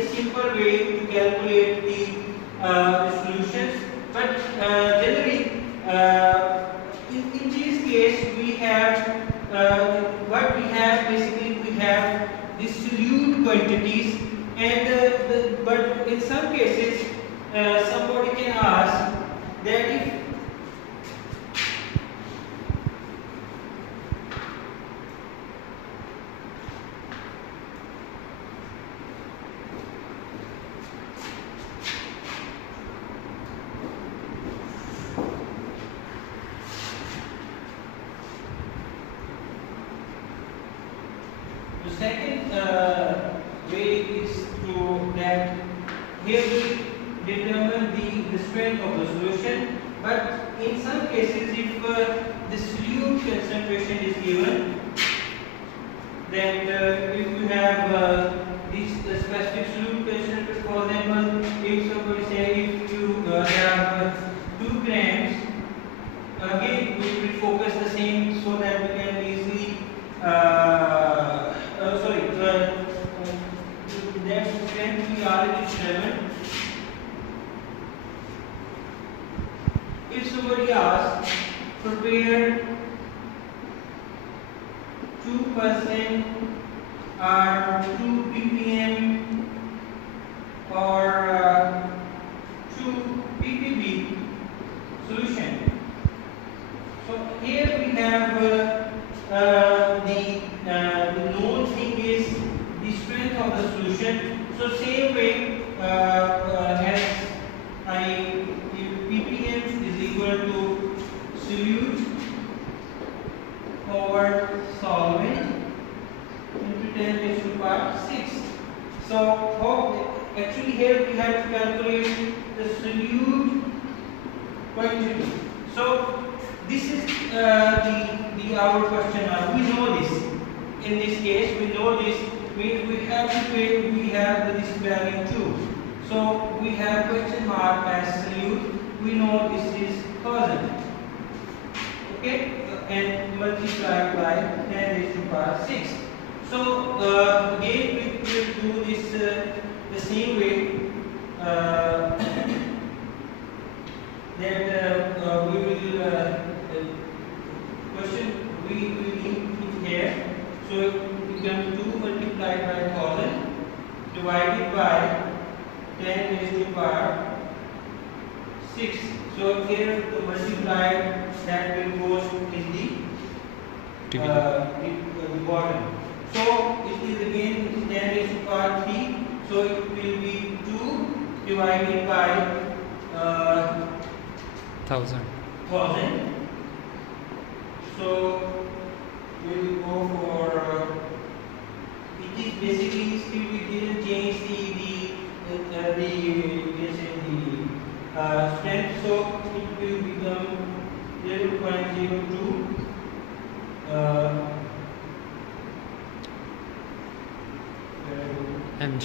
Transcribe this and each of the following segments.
a simple way to calculate the solutions, but generally in this case we have what we have basically we have the solute quantities, and but in some cases somebody can ask that if the second way is to that here we determine the strength of the solution, but in some cases if the solute concentration is given, then if you have this specific solute concentration, for example, if somebody say if you have 2 grams, again we will focus the same so that we can easily that strength we already determined. If somebody asks, prepare 2% or 2 ppm or 2 ppb solution. So here we have the known thing is the strength of the solution. So same way as ppm is equal to solute over solvent into 10 raised to power 6. So actually here we have to calculate the solute quantity. So this is our question now. We know this. In this case, we know this. We have to pay. We have this value too. So we have question mark as solute. We know this is 1000. Okay, and multiplied by 10 raised to power 6. So again, we will do this the same way. That we will question we will in here. So it becomes 2 multiplied by 1000 divided by 10 raised to power 6. So here the multiplied that will go in the bottom. So it is again 10 raised to power 3. So it will be 2 divided by 1000. So we will go for it is basically still we didn't change the strength, so it will become 0.02 mg.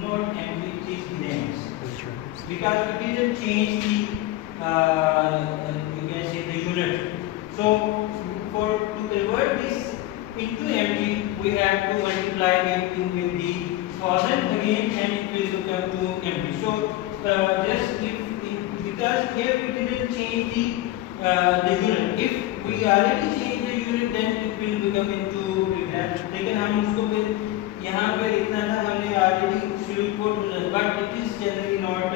Not mg, it is grams. Because we didn't change the you can say the unit. So to convert this into mg, we have to multiply it with the 1000 again, and it will become to mg. So just because here we didn't change the unit. If we already change the unit, then it will become into grams. लेकिन हम उसको फिर यहाँ पे लिखना था, हमने already solute को but it is generally not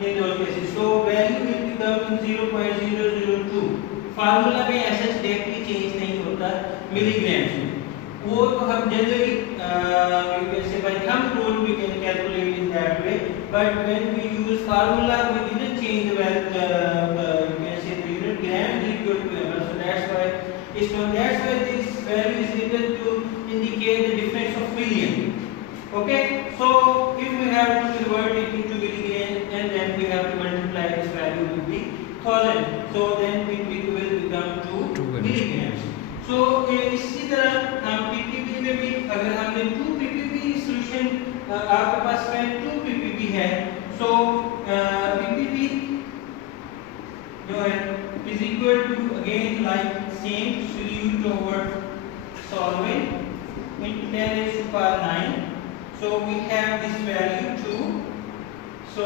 in those cases. So value will become in 0.002. Formula में ऐसा डायरेक्टली चेंज नहीं होता मिलीग्राम्स में. वो तो हम जनरली वैसे by thumb rule we can calculate in that way, but when we use formula we didn't change the value, you can say the unit gram is equal to ml. So that's why this value is written to indicate the difference of million. Okay, so if we have to convert it into milligram, and then we have to multiply this value with the 1000, so then it will become 2 milligrams. So इसी तरह हम PPB में भी अगर हमने 2 PPB solution आपके पास में 2 PPB है, so PPB जो है is equal to again like same solute over solvent into 10 raised to power 9. So we have this value 2. So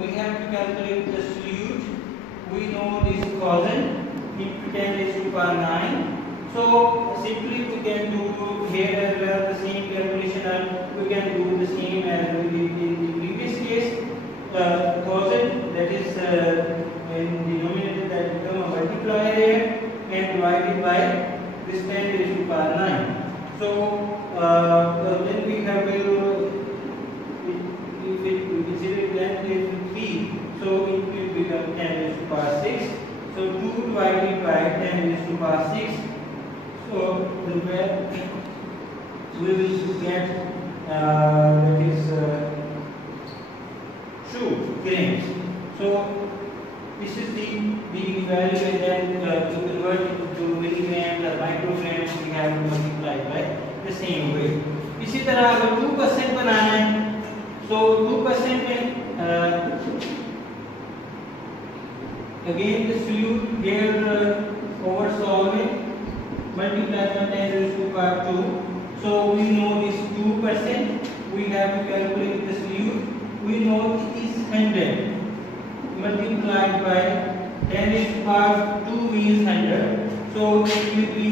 we have to calculate the solute. We know this quotient into 10 raised to power 9. So simply we can do here as well the same calculation. We can do the same as we did in the previous case. Quotient, that is in the denominator, that become a multiplier here and divided by this 10 raised to power 9. So then we have if we consider 10 raised to 3, so it will become 10 raised to power 6. So 2 divided by 10 raised to power 6. So the we will get that is 2 grams. So this is the value, and then to convert it to milligrams or micrograms we have to multiply by the same way. इसी तरह अगर 2% बनाना है, so 2% में again the solute here over solve it, multiply by 10 raised to power 2. So we know this 2%. We have to calculate the solute. We know it is 100 multiplied by 10 raised to power 2 means 100. So it will be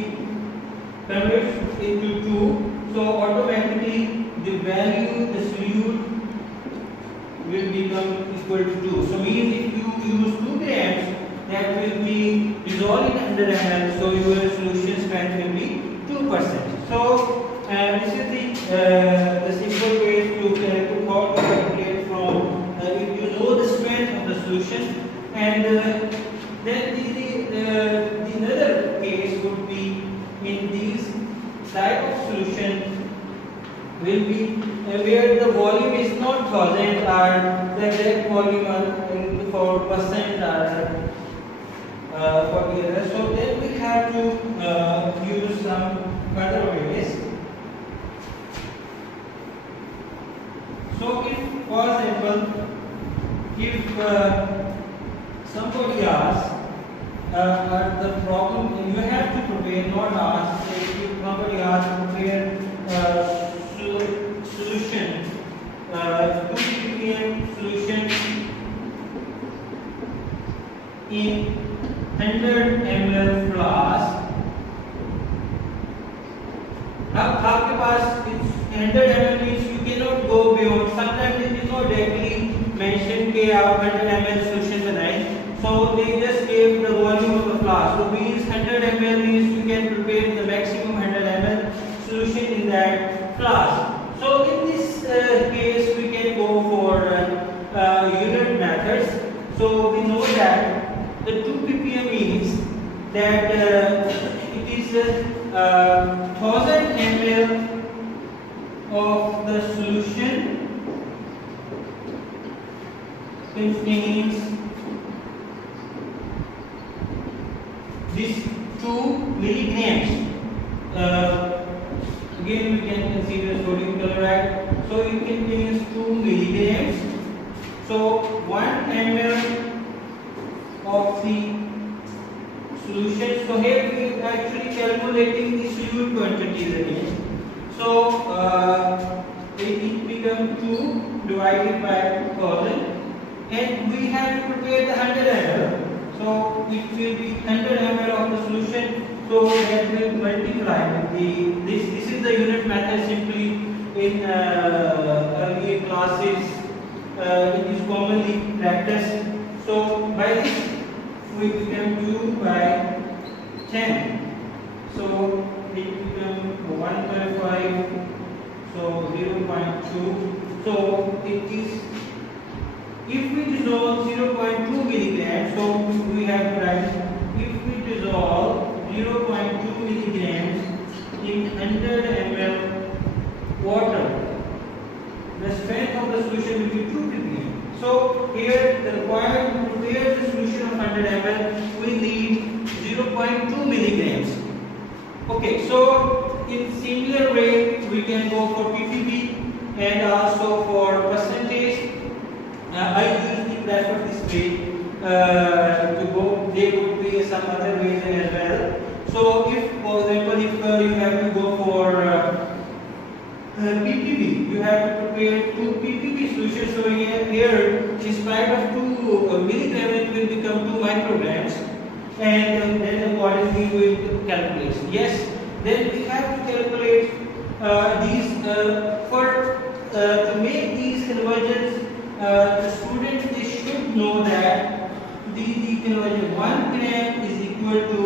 converted into 2. So automatically the value, the solute will become equal to 2. So means if you use 2 grams, that will be dissolved in 100 ml. So your solution strength will be 2%. So this is the simple way to calculate from if you know the strength of the solution, and then the another case would be in these type of solution will be where the volume is not 1000 or the exact volume for percent or for the other. So then we have to use some further ways. So if, for example, if somebody asks the problem, you have to prepare, not ask. If somebody asks to prepare solution, 2 ppm solution in 100 ml flask. अब आपके पास 100 ml means you cannot go beyond. Sometimes it is not directly mentioned कि आप 100 ml solution बनाएं. So they just gave the volume of the flask. So means 100 ml means you can prepare the maximum 100 ml solution in that flask. So in this case we can go for unit methods. So we know that the 2 ppm means that it is 1000 ml of the solution contains this 2 milligrams. Again we can consider sodium chloride. So it contains 2 milligrams. So 1 ml of the solution. So here we are actually calculating the solute quantities again. So it becomes 2 divided by 2000, and we have to prepare the 100 ml. So it will be 100 ml of the solution. So that will multiply with the this is the unit method. Simply in earlier classes it is commonly practiced. So by this we become 2 by 10. So it becomes 1.5. So 0.2. So it is, if we dissolve 0.2 milligrams, so we have to write, if we dissolve 0.2 milligrams in 100 ml water, the strength of the solution will be 2 ppm. So here the required to prepare the solution of 100 ml, we need 0.2 milligrams. Okay, so in similar way we can go for ppb and also for percentage. I usually prefer this way to go. There would be some other ways as well. So if, for example, if you have to go for have to prepare 2 ppb solution. So here in spite of 2 milligram it will become 2 micrograms, and then accordingly we will calculate. Yes, then we have to calculate these to make these conversions. The students, they should know that the conversion 1 gram is equal to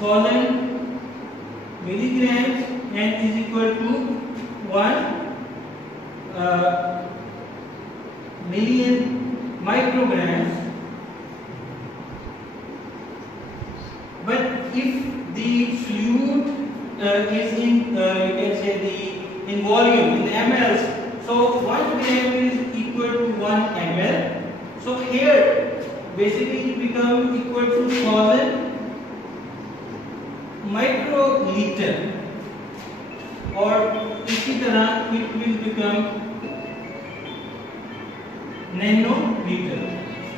1000 milligrams and is equal to 1 million micrograms. But if the solute is in you can say in volume, in mLs, so 1 gram is equal to 1 ml. So here basically it becomes equal to 1000 microliter, और इसी तरह it will become nanoliter.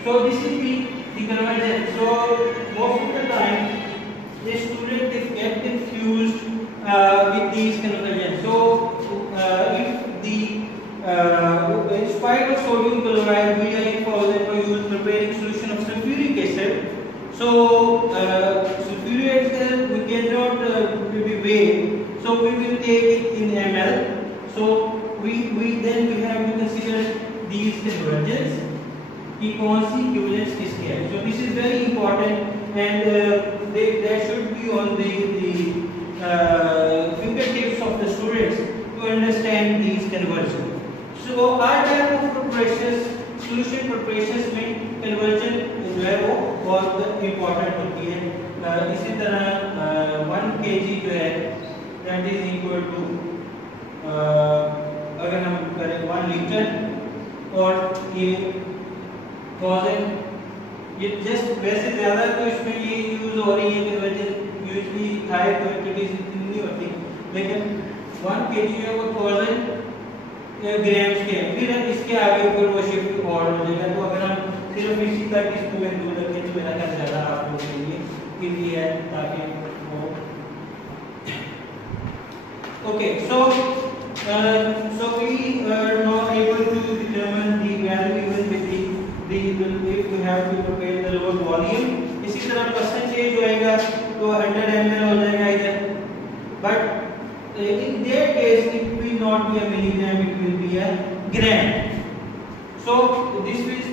So this is the conversion. So most of the time the student is get confused with these conversions. So if the in spite of sodium chloride, we are for example use preparing solution of sulfuric acid. So sulfuric acid we cannot weigh, so we will take it in ml. So we have to consider these conversions कि कौन सी equivalence किसकी है. So this is very important, and that should be on the fingertips of the students to understand these conversions. So our type of preparations, solution preparations में conversion जो है वो बहुत important होती है. इसी तरह 1 kg जो है that is equal to अगर हम करें 1 लीटर, और ये 1000, ये जस्ट वैसे ज़्यादा तो इसमें ये यूज़ हो रही है कन्वर्जन, यूजली हाई क्वांटिटीज इतनी नहीं होती, लेकिन 1 kg है वो 1000 ग्राम्स के हैं. फिर इसके आगे ऊपर वो शिफ्ट और हो जाएगा. तो अगर हम सिर्फ इसी तक इसको दूर रखें तो मेरा ख्याल ज़्यादा आप लोगों के लिए इजी है, ताकि वो okay. So we are now able to determine the value even with if you have to prepare the lower volume. इसी तरह percentage होएगा तो 100 ml हो जाएगा इधर, but in their case it will not be a milligram, it will be a gram. So this will